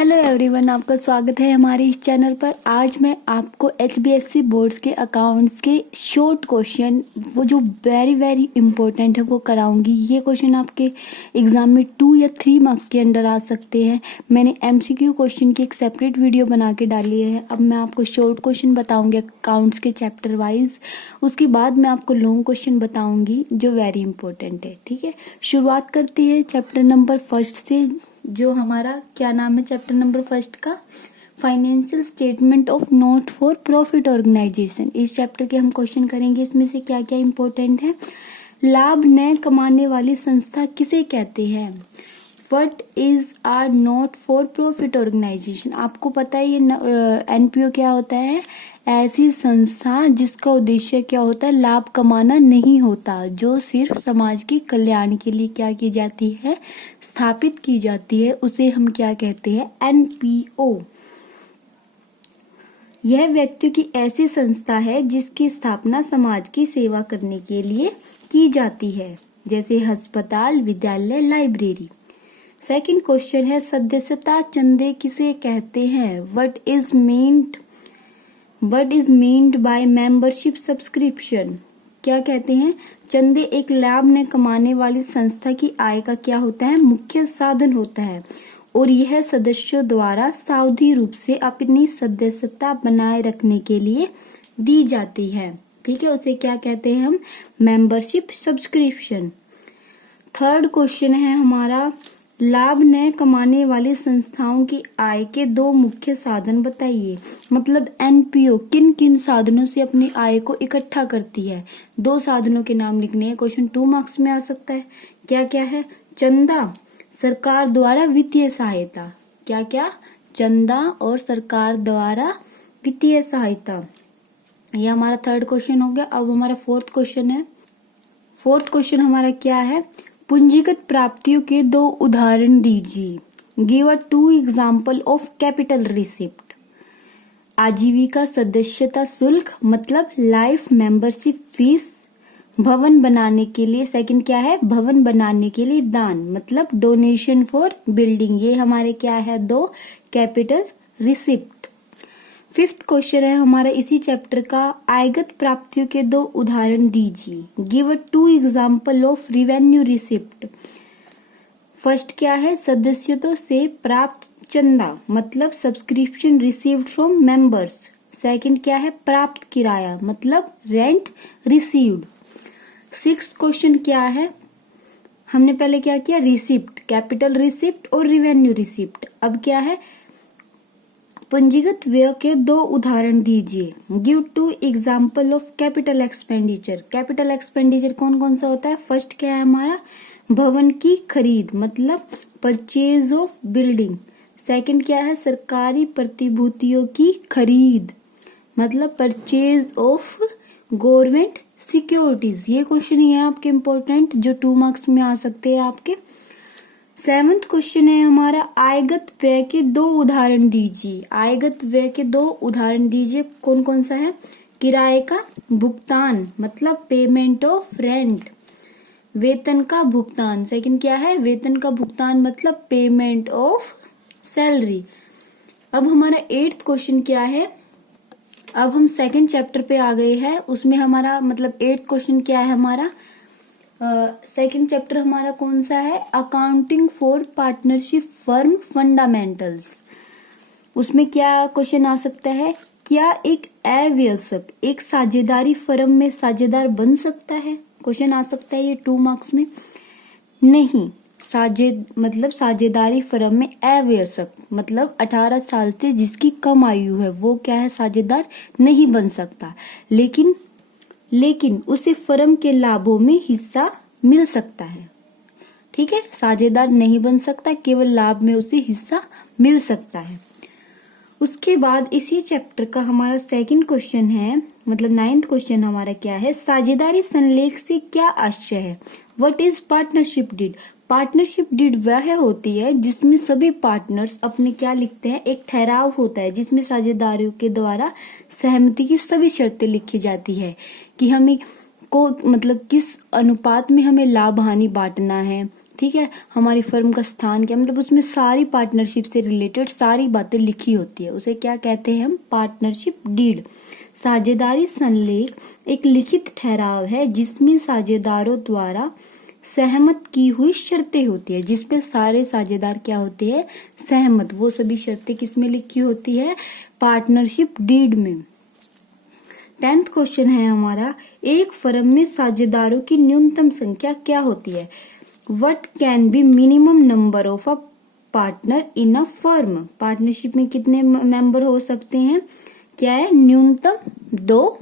Hello everyone, आपका स्वागत है हमारे इस चैनल पर। आज मैं आपको एचबीएससी बोर्ड्स के अकाउंट्स के शॉर्ट क्वेश्चन, वो जो वेरी इंपॉर्टेंट है, वो कराऊंगी। ये क्वेश्चन आपके एग्जाम में 2 या 3 मार्क्स के अंदर आ सकते हैं। मैंने एमसीक्यू क्वेश्चन की एक सेपरेट वीडियो बना के डाली है। अब मैं आपको शॉर्ट क्वेश्चन बताऊंगी अकाउंट्स के चैप्टर वाइज। उसके बाद मैं आपको लॉन्ग क्वेश्चन बताऊंगी जो वेरी इंपॉर्टेंट है। ठीक है, शुरुआत करते हैं चैप्टर नंबर 1 से। जो हमारा क्या नाम है चैप्टर नंबर 1 का? Financial statement of not for profit organisation. इस चैप्टर के हम क्वेश्चन करेंगे। इसमें से क्या क्या इंपॉर्टेंट है? लाभ न कमाने वाली संस्था किसे कहते हैं? What is are not for profit organisation. आपको पता है ये एनपीओ क्या होता है? ऐसी संस्था जिसका उद्देश्य क्या होता है? लाभ कमाना नहीं होता, जो सिर्फ समाज के कल्याण के लिए क्या की जाती है? स्थापित की जाती है। उसे हम क्या कहते हैं? एनपीओ। यह व्यक्तियों की ऐसी संस्था है जिसकी स्थापना समाज की सेवा करने के लिए की जाती है, जैसे अस्पताल, विद्यालय, लाइब्रेरी। सेकंड क्वेश्चन है, सदस्यता चंदे किसे कहते हैं? What is meant by membership subscription. क्या कहते हैं? चंदे एक लाभ न कमाने वाली संस्था की आय का क्या होता है? मुख्य साधन होता है, और यह सदस्यों द्वारा सावधि रूप से अपनी सदस्यता बनाए रखने के लिए दी जाती है। ठीक है, उसे क्या कहते हैं हम? Membership subscription. थर्ड क्वेश्चन है हमारा, लाभ न कमाने वाली संस्थाओं की आय के 2 मुख्य साधन बताइए। मतलब एनपीओ किन किन साधनों से अपनी आय को इकट्ठा करती है? 2 साधनों के नाम लिखने हैं। क्वेश्चन 2 मार्क्स में आ सकता है। क्या क्या है? चंदा, सरकार द्वारा वित्तीय सहायता। क्या क्या? चंदा और सरकार द्वारा वित्तीय सहायता। यह हमारा थर्ड क्वेश्चन हो गया। अब हमारा फोर्थ क्वेश्चन है। फोर्थ क्वेश्चन हमारा क्या है? पूंजीगत प्राप्तियों के 2 उदाहरण दीजिए। Give a 2 example of capital receipt. आजीविका सदस्यता शुल्क, मतलब लाइफ मेंबरशिप फीस। भवन बनाने के लिए, सेकंड क्या है? भवन बनाने के लिए दान, मतलब डोनेशन फॉर बिल्डिंग। ये हमारे क्या है? 2 कैपिटल रिसिप्ट। फिफ्थ क्वेश्चन है हमारा इसी चैप्टर का, आयगत प्राप्तियों के 2 उदाहरण दीजिए। Give a 2 example of revenue receipt. First क्या है? सदस्यों से प्राप्त चंदा, मतलब subscription received from members. Second क्या है? प्राप्त किराया, मतलब रेंट रिसीव्ड। सिक्स्थ क्वेश्चन क्या है? हमने पहले क्या किया? रिसिप्ट, कैपिटल रिसिप्ट और रिवेन्यू रिसिप्ट। अब क्या है? पूंजीगत व्यय के 2 उदाहरण दीजिए। Give 2 example of capital expenditure. Capital expenditure कौन कौन सा होता है? फर्स्ट क्या है हमारा? भवन की खरीद, मतलब परचेज ऑफ बिल्डिंग। सेकंड क्या है? सरकारी प्रतिभूतियों की खरीद, मतलब परचेज ऑफ गवर्नमेंट सिक्योरिटीज। ये क्वेश्चन ही है आपके इम्पोर्टेंट, जो 2 मार्क्स में आ सकते हैं आपके। 7th क्वेश्चन है हमारा, आयगत व्यय के 2 उदाहरण दीजिए। आयगत व्यय के 2 उदाहरण दीजिए। कौन कौन सा है? किराए का भुगतान, मतलब पेमेंट ऑफ रेंट। वेतन का भुगतान, सेकंड क्या है? वेतन का भुगतान, मतलब पेमेंट ऑफ सैलरी। अब हमारा 8th क्वेश्चन क्या है? अब हम सेकंड चैप्टर पे आ गए हैं। उसमें हमारा मतलब 8th क्वेश्चन क्या है हमारा? सेकंड चैप्टर हमारा कौन सा है? Accounting for partnership firm fundamentals. उसमें क्या क्वेश्चन आ सकता है? क्या एक अवयस्क एक साझेदारी फर्म में साझेदार बन सकता है? क्वेश्चन आ सकता है ये 2 मार्क्स में। नहीं, मतलब साझेदारी फर्म में अवयस्क, मतलब 18 साल से जिसकी कम आयु है, वो क्या है? साझेदार नहीं बन सकता। लेकिन उसे फर्म के लाभों में हिस्सा मिल सकता है। ठीक है, साझेदार नहीं बन सकता, केवल लाभ में उसे हिस्सा मिल सकता है। उसके बाद इसी चैप्टर का हमारा सेकंड क्वेश्चन है, मतलब 9th क्वेश्चन हमारा क्या है? साझेदारी संलेख से क्या आशय है? What is partnership deed. Partnership deed वह होती है जिसमें सभी पार्टनर्स अपने क्या लिखते हैं? एक ठहराव होता है जिसमें साझेदारों के द्वारा सहमति की सभी शर्तें लिखी जाती है कि हमें को मतलब किस अनुपात में हमें लाभ हानि बांटना है। ठीक है, हमारी फर्म का स्थान क्या, मतलब उसमें सारी पार्टनरशिप से रिलेटेड सारी बातें लिखी होती है, उसे क्या कहते हैं हम, पार्टनरशिप डीड। साझेदारी संलेख एक लिखित ठहराव है जिसमें साझेदारों द्वारा सहमत की हुई शर्तें होती है, जिसपे सारे साझेदार क्या होते हैं, सहमत। वो सभी शर्तें किसमें लिखी होती है, पार्टनरशिप डीड में। 10th क्वेश्चन है हमारा, एक फर्म में साझेदारों की न्यूनतम संख्या क्या होती है। What can be minimum number of a partner in a firm. Partnership में कितने मेंबर हो सकते हैं, क्या है, न्यूनतम 2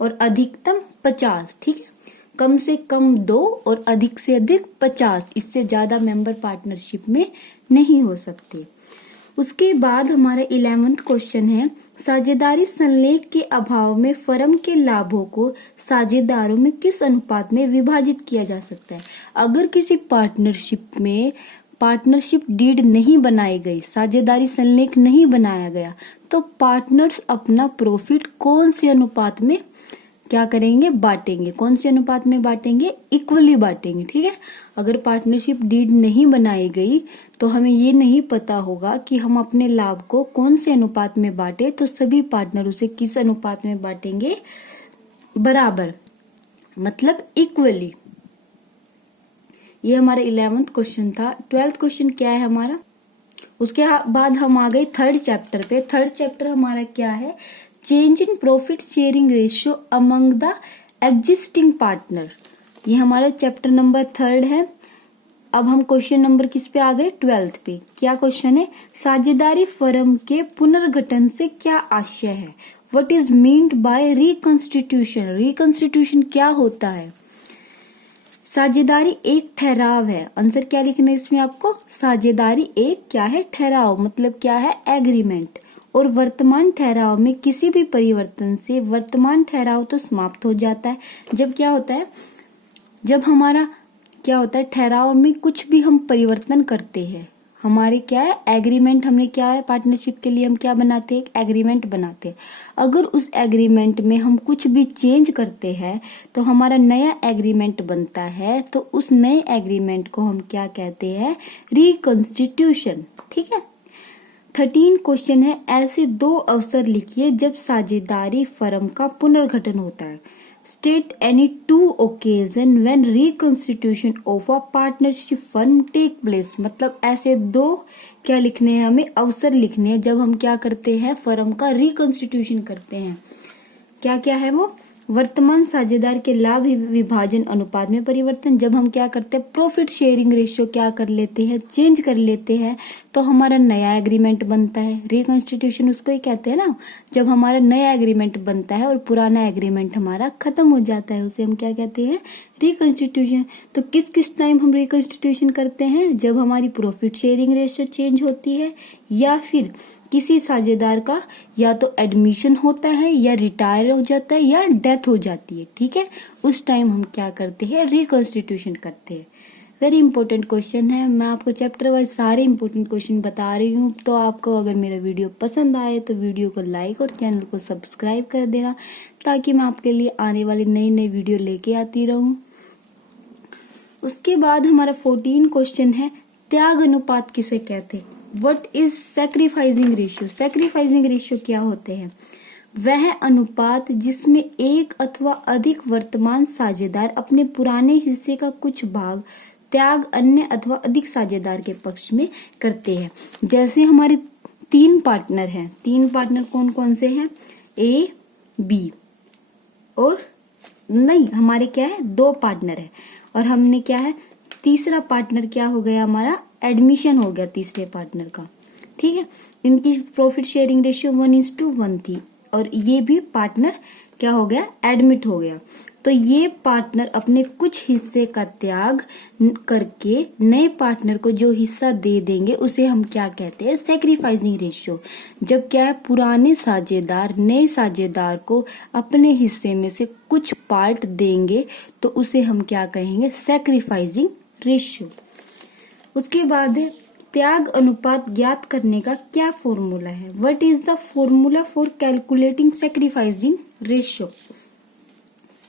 और अधिकतम 50। ठीक है, कम से कम 2 और अधिक से अधिक 50, इससे ज्यादा मेंबर पार्टनरशिप में नहीं हो सकते। उसके बाद हमारा 11th क्वेश्चन है, साझेदारी संलेख के अभाव में फर्म के लाभों को साझेदारों में किस अनुपात में विभाजित किया जा सकता है। अगर किसी पार्टनरशिप में पार्टनरशिप डीड नहीं बनाई गई, साझेदारी संलेख नहीं बनाया गया, तो पार्टनर्स अपना प्रॉफिट कौन से अनुपात में क्या करेंगे, बांटेंगे। कौन से अनुपात में बांटेंगे, इक्वली बांटेंगे। ठीक है, अगर पार्टनरशिप डीड नहीं बनाई गई तो हमें ये नहीं पता होगा कि हम अपने लाभ को कौन से अनुपात में बांटे, तो सभी पार्टनर उसे किस अनुपात में बांटेंगे, बराबर, मतलब इक्वली। ये हमारा 11th क्वेश्चन था। 12th क्वेश्चन क्या है हमारा, उसके बाद हम आ गए 3rd चैप्टर पे। 3rd चैप्टर हमारा क्या है, change in profit sharing ratio among the existing partner. ये हमारा चैप्टर नंबर 3rd है। अब हम क्वेश्चन नंबर किस पे आ गए, 12th पे। क्या क्वेश्चन है, साझेदारी फर्म के पुनर्गठन से क्या आशय है। What is meant by reconstitution. Reconstitution क्या होता है। साझेदारी एक ठहराव है। आंसर क्या लिखना है इसमें आपको, साझेदारी एक क्या है, ठहराव, मतलब क्या है, एग्रीमेंट। और वर्तमान ठहराव में किसी भी परिवर्तन से वर्तमान ठहराव तो समाप्त हो जाता है। जब क्या होता है, जब हमारा क्या होता है, ठहराव में कुछ भी हम परिवर्तन करते हैं, हमारे क्या है, एग्रीमेंट, हमने क्या है, पार्टनरशिप के लिए हम क्या बनाते हैं, एक एग्रीमेंट बनाते हैं। अगर उस एग्रीमेंट में हम कुछ भी चेंज करते हैं तो हमारा नया एग्रीमेंट बनता है, तो उस नए एग्रीमेंट को हम क्या कहते हैं, रिकंस्टिट्यूशन। ठीक है। 13 क्वेश्चन है, ऐसे 2 अवसर लिखिए जब साझेदारी फर्म का पुनर्गठन होता है। State any 2 occasion when reconstitution of a partnership firm take place. मतलब ऐसे 2 क्या लिखने हैं, हमें अवसर लिखने हैं जब हम क्या करते हैं, फर्म का रिकंस्टिट्यूशन करते हैं। क्या क्या है वो, वर्तमान साझेदार के लाभ विभाजन अनुपात में परिवर्तन, जब हम क्या करते हैं, प्रॉफिट शेयरिंग रेशियो क्या कर लेते हैं, चेंज कर लेते हैं, तो हमारा नया एग्रीमेंट बनता है। रिकंस्टिट्यूशन उसको ही कहते हैं ना, जब हमारा नया एग्रीमेंट बनता है और पुराना एग्रीमेंट हमारा खत्म हो जाता है, उसे हम क्या कहते हैं, रिकंस्टिट्यूशन। तो किस किस टाइम हम रिकंस्टिट्यूशन करते हैं, जब हमारी प्रॉफिट शेयरिंग रेशियो चेंज होती है, या फिर किसी साझेदार का या तो एडमिशन होता है, या रिटायर हो जाता है, या डेथ हो जाती है। ठीक है, उस टाइम हम क्या करते हैं, रिकंस्टिट्यूशन करते हैं। वेरी इंपॉर्टेंट क्वेश्चन है। मैं आपको चैप्टर वाइज सारे इंपॉर्टेंट क्वेश्चन बता रही हूँ। तो आपको अगर मेरा वीडियो पसंद आए तो वीडियो को लाइक और चैनल को सब्सक्राइब कर देना, ताकि मैं आपके लिए आने वाली नई नई वीडियो लेके आती रहूं। उसके बाद हमारा 14 क्वेश्चन है, त्याग अनुपात किसे कहते हैं। What is sacrificing ratio. Sacrificing ratio क्या होते हैं, वह अनुपात जिसमें एक अथवा अधिक वर्तमान साझेदार अपने पुराने हिस्से का कुछ भाग त्याग अन्य अथवा अधिक साझेदार के पक्ष में करते हैं। जैसे हमारे 3 पार्टनर हैं, 3 पार्टनर कौन कौन से हैं, ए, बी और नहीं, हमारे क्या है, 2 पार्टनर है, और हमने क्या है, तीसरा पार्टनर क्या हो गया, हमारा एडमिशन हो गया तीसरे पार्टनर का। ठीक है, इनकी प्रॉफिट शेयरिंग रेशियो 1:1 थी, और ये भी पार्टनर क्या हो गया, एडमिट हो गया। तो ये पार्टनर अपने कुछ हिस्से का त्याग करके नए पार्टनर को जो हिस्सा दे देंगे उसे हम क्या कहते हैं, सैक्रिफाइसिंग रेशियो। जब क्या है, पुराने साझेदार नए साझेदार को अपने हिस्से में से कुछ पार्ट देंगे तो उसे हम क्या कहेंगे, सैक्रिफाइसिंग रेशियो। उसके बाद है, त्याग अनुपात ज्ञात करने का क्या फॉर्मूला है। What is the formula for calculating sacrificing ratio.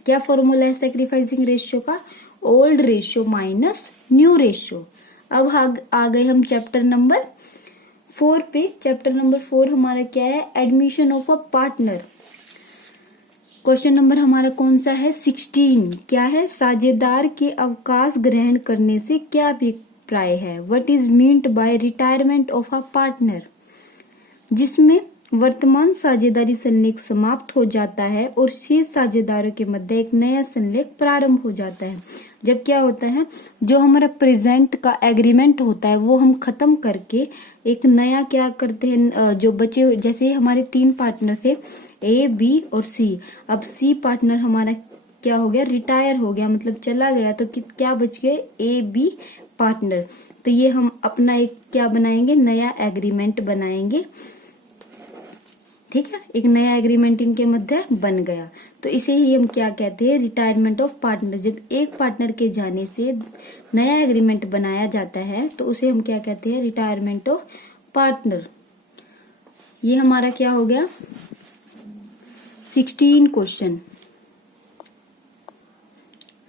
क्या फॉर्मूला है सैक्रिफाइसिंग रेशियो का, old ratio minus new ratio. अब आ गए हम चैप्टर नंबर 4 पे। चैप्टर नंबर 4 हमारा क्या है? Admission of a partner. Question number हमारा कौन सा है? 16। क्या है? साझेदार के अवकाश ग्रहण करने से क्या अभिप्राय है? What is meant by retirement of a partner, जिसमें वर्तमान साझेदारी संलेख समाप्त हो जाता है और शेष साझेदारों के मध्य एक नया संलेख प्रारंभ हो जाता है। जब क्या होता है, जो हमारा प्रेजेंट का एग्रीमेंट होता है वो हम खत्म करके एक नया क्या करते हैं, जो बचे, जैसे हमारे 3 पार्टनर थे A, B और C। अब C पार्टनर हमारा क्या हो गया? रिटायर हो गया, मतलब चला गया, तो क्या बच गए? A, B partner. तो ये हम अपना एक क्या बनाएंगे? नया एग्रीमेंट बनाएंगे। ठीक है, एक नया एग्रीमेंट इनके मध्य बन गया। तो इसे ही हम क्या कहते हैं? Retirement of partner. जब एक पार्टनर के जाने से नया एग्रीमेंट बनाया जाता है तो उसे हम क्या कहते हैं? Retirement of partner. ये हमारा क्या हो गया? 16 क्वेश्चन।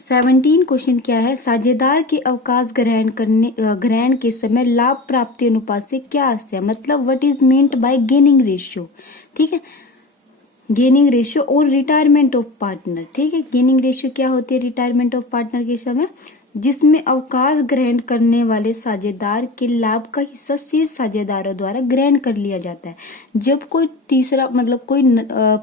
17 क्वेश्चन क्या है? साझेदार के अवकाश ग्रहण के समय लाभ प्राप्ति अनुपात से क्या अर्थ है? मतलब what is meant by gaining ratio. ठीक है, गेनिंग रेशियो और रिटायरमेंट ऑफ पार्टनर। ठीक है, गेनिंग रेशियो क्या होती है रिटायरमेंट ऑफ पार्टनर के समय? जिसमें अवकाश ग्रहण करने वाले साझेदार के लाभ का हिस्सा शेष साझेदारों द्वारा ग्रहण कर लिया जाता है। जब कोई तीसरा मतलब कोई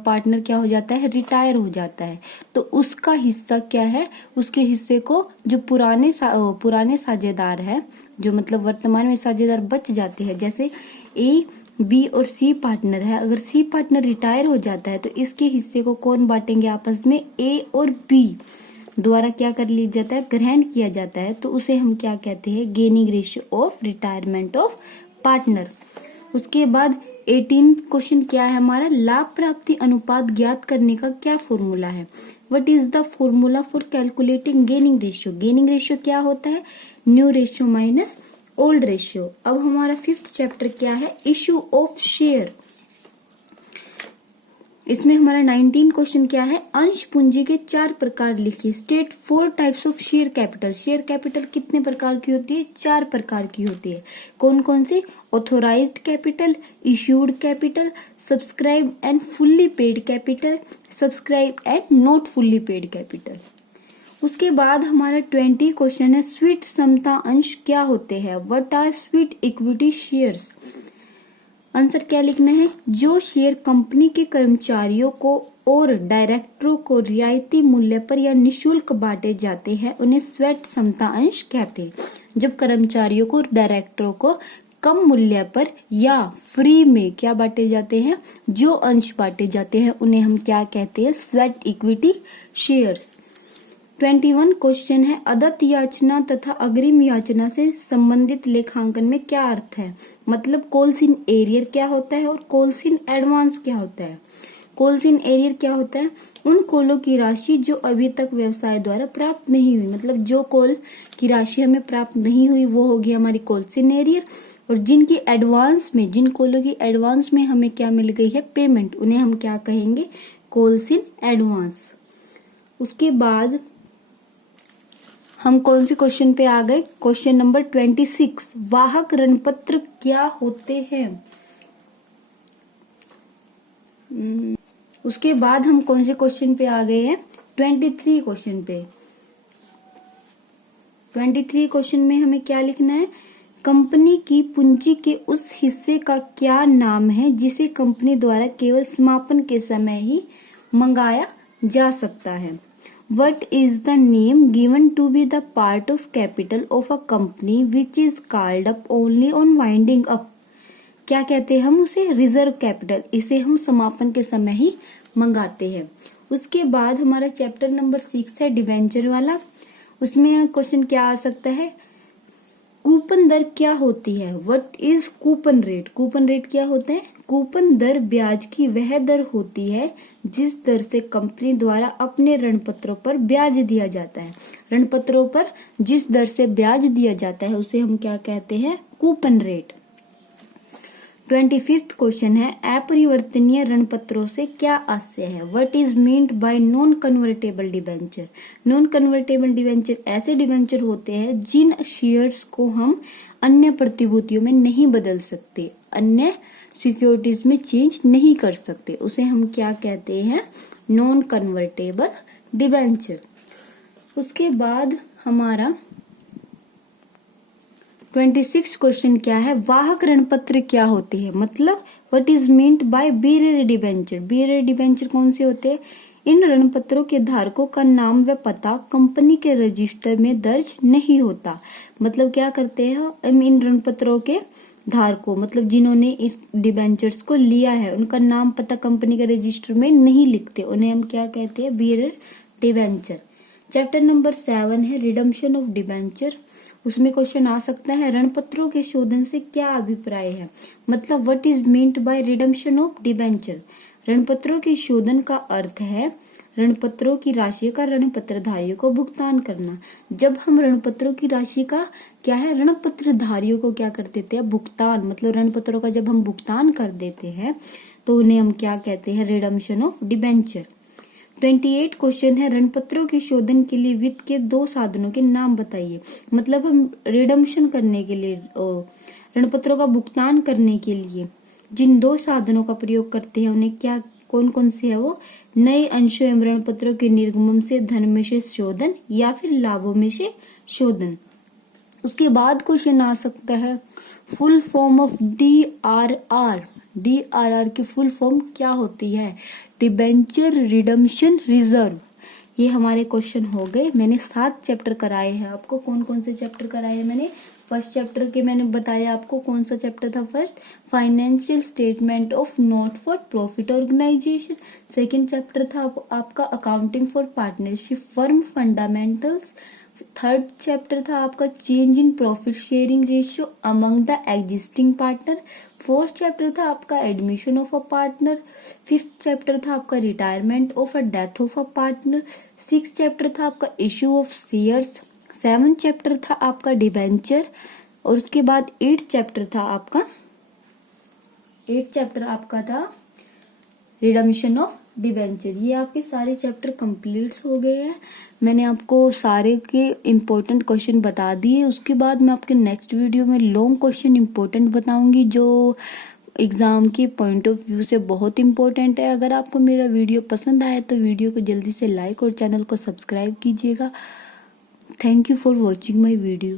पार्टनर क्या हो जाता है? रिटायर हो जाता है, तो उसका हिस्सा क्या है? उसके हिस्से को जो पुराने साझेदार है, जो मतलब वर्तमान में साझेदार बच जाते हैं, जैसे A, B और C पार्टनर है, अगर C पार्टनर रिटायर हो जाता है तो इसके हिस्से को कौन बांटेंगे आपस में? A और B द्वारा क्या कर लिया जाता है? ग्रहण किया जाता है। तो उसे हम क्या कहते हैं? Gaining ratio of retirement of partner. उसके बाद 18 क्वेश्चन क्या है हमारा? लाभ प्राप्ति अनुपात ज्ञात करने का क्या फॉर्मूला है? What is the formula for calculating gaining ratio? Gaining ratio क्या होता है? New ratio minus old ratio. अब हमारा 5th चैप्टर क्या है? Issue of share. इसमें हमारा 19 क्वेश्चन क्या है? अंश पूंजी के 4 प्रकार लिखिए। State 4 types of share capital. Share capital कितने प्रकार की होती है? 4 प्रकार की होती है। कौन कौन सी? Authorised capital, issued capital, subscribe and fully paid capital, subscribe and not fully paid capital. उसके बाद हमारा 20 क्वेश्चन है स्वीट समता अंश क्या होते हैं? What are sweet equity shares? Answer क्या लिखना है? जो शेयर कंपनी के कर्मचारियों को और डायरेक्टरों को रियायती मूल्य पर या निशुल्क बांटे जाते हैं उन्हें स्वेट समता अंश कहते हैं। जब कर्मचारियों को, डायरेक्टरों को कम मूल्य पर या फ्री में क्या बांटे जाते हैं? जो अंश बांटे जाते हैं उन्हें हम क्या कहते हैं? Sweat equity shares. 21 क्वेश्चन है अदत्त याचना तथा अग्रिम याचना से संबंधित लेखांकन में क्या अर्थ है? मतलब कॉल्स इन एरियर क्या होता है और कॉल्स इन एडवांस क्या होता है? कॉल्स इन एरियर क्या होता है? उन कॉलों की राशि जो अभी तक व्यवसाय द्वारा प्राप्त नहीं हुई, मतलब जो कॉल की राशि हमें प्राप्त नहीं हुई वो होगी हमारी कॉल्स इन एरियर। और जिनकी एडवांस में, जिन कॉलों की एडवांस में हमें क्या मिल गई है? पेमेंट, उन्हें हम क्या कहेंगे? Calls in advance. उसके बाद हम कौन से क्वेश्चन पे आ गए? क्वेश्चन नंबर 26 वाहक ऋणपत्र क्या होते हैं? उसके बाद हम कौन से क्वेश्चन पे आ गए हैं? 23 क्वेश्चन पे। 23 क्वेश्चन में हमें क्या लिखना है? कंपनी की पूंजी के उस हिस्से का क्या नाम है जिसे कंपनी द्वारा केवल समापन के समय ही मंगाया जा सकता है? What is the name given to be the part of capital of a company which is called up only on winding up? क्या कहते हैं हम उसे? Reserve capital. इसे हम समापन के समय ही मंगाते हैं। उसके बाद हमारा चैप्टर नंबर 6 है डिवेंचर वाला। उसमें क्वेश्चन क्या आ सकता है? कूपन दर क्या होती है? What is coupon rate? Coupon rate क्या होता है? कूपन दर ब्याज की वह दर होती है जिस दर से कंपनी द्वारा अपने ऋणपत्रों पर ब्याज दिया जाता है। ऋणपत्रों पर जिस दर से ब्याज दिया जाता है उसे हम क्या कहते हैं? Coupon rate. 25th क्वेश्चन है, अपरिवर्तनीय ऋण पत्रों से क्या आशय है? What is meant by non convertible debenture? Non convertible debenture ऐसे डिबेंचर होते हैं जिन शेयर्स को हम अन्य प्रतिभूतियों में नहीं बदल सकते, अन्य सिक्योरिटीज में चेंज नहीं कर सकते, उसे हम क्या कहते हैं? Non convertible debenture. उसके बाद हमारा 26 क्वेश्चन क्या है, वाहक ऋण पत्र क्या होते हैं? मतलब what is meant by bearer debenture? Bearer debenture कौन से होते हैं? इन ऋण पत्रों के धारकों का नाम व पता कंपनी के रजिस्टर में दर्ज नहीं होता। मतलब क्या करते हैं हम, इन ऋण पत्रों के धारकों मतलब जिन्होंने इस डिबेंचर्स को लिया है उनका नाम पता कंपनी के रजिस्टर में नहीं लिखते, उन्हें हम क्या कहते हैं? Bearer debenture. चैप्टर नंबर 7 है रिडम्पशन ऑफ डिबेंचर। उसमें क्वेश्चन आ सकता है, ऋण पत्रों के शोधन से क्या अभिप्राय है? मतलब what is meant by redemption of debenture? ऋण पत्रों के शोधन का अर्थ है ऋण पत्रों की राशि का ऋण पत्रधारियों को भुगतान करना। जब हम ऋण पत्रों की राशि का क्या है, ऋण पत्रधारियों को क्या कर देते हैं? भुगतान। मतलब ऋण पत्रों का जब हम भुगतान कर देते हैं तो उन्हें हम क्या कहते हैं? Redemption of debenture. 28 क्वेश्चन है, ऋण पत्रों के शोधन के लिए वित्त के 2 साधनों के नाम बताइए। मतलब हम रिडम्पशन करने के लिए, ऋण पत्रों का भुगतान करने के लिए जिन 2 साधनों का प्रयोग करते हैं उन्हें क्या, कौन कौन से है वो? नए अंशों एवं ऋण पत्रों के निर्गमन से धन में से शोधन या फिर लाभों में से शोधन। उसके बाद क्वेश्चन आ सकता है, full form of DRR। DRR की फुल फॉर्म क्या होती है? Debenture redemption reserve. ये हमारे क्वेश्चन हो गए। मैंने 7 चैप्टर कराए हैं आपको। कौन कौन से चैप्टर कराए हैं मैंने? फर्स्ट चैप्टर के मैंने बताया आपको, कौन सा चैप्टर था? First, financial statement of not for profit organisation. Second chapter था आपका accounting for partnership firm fundamentals. Third chapter था आपका change in profit sharing ratio among the existing partner. Fourth chapter था आपका admission of a partner. Fifth chapter था आपका retirement of a death of a partner. Six chapter था आपका issue of shares. 7 chapter था आपका डिबेंचर। और उसके बाद 8 चैप्टर आपका था रिडम्पशन ऑफ डिबेंचर। ये आपके सारे चैप्टर कंप्लीट हो गए हैं। मैंने आपको सारे के इम्पोर्टेंट क्वेश्चन बता दिए। उसके बाद मैं आपके नेक्स्ट वीडियो में लॉन्ग क्वेश्चन इम्पोर्टेंट बताऊंगी जो एग्जाम के पॉइंट ऑफ व्यू से बहुत इम्पोर्टेंट है। अगर आपको मेरा वीडियो पसंद आए तो वीडियो को जल्दी से लाइक और चैनल को सब्सक्राइब कीजिएगा। Thank you for watching my video.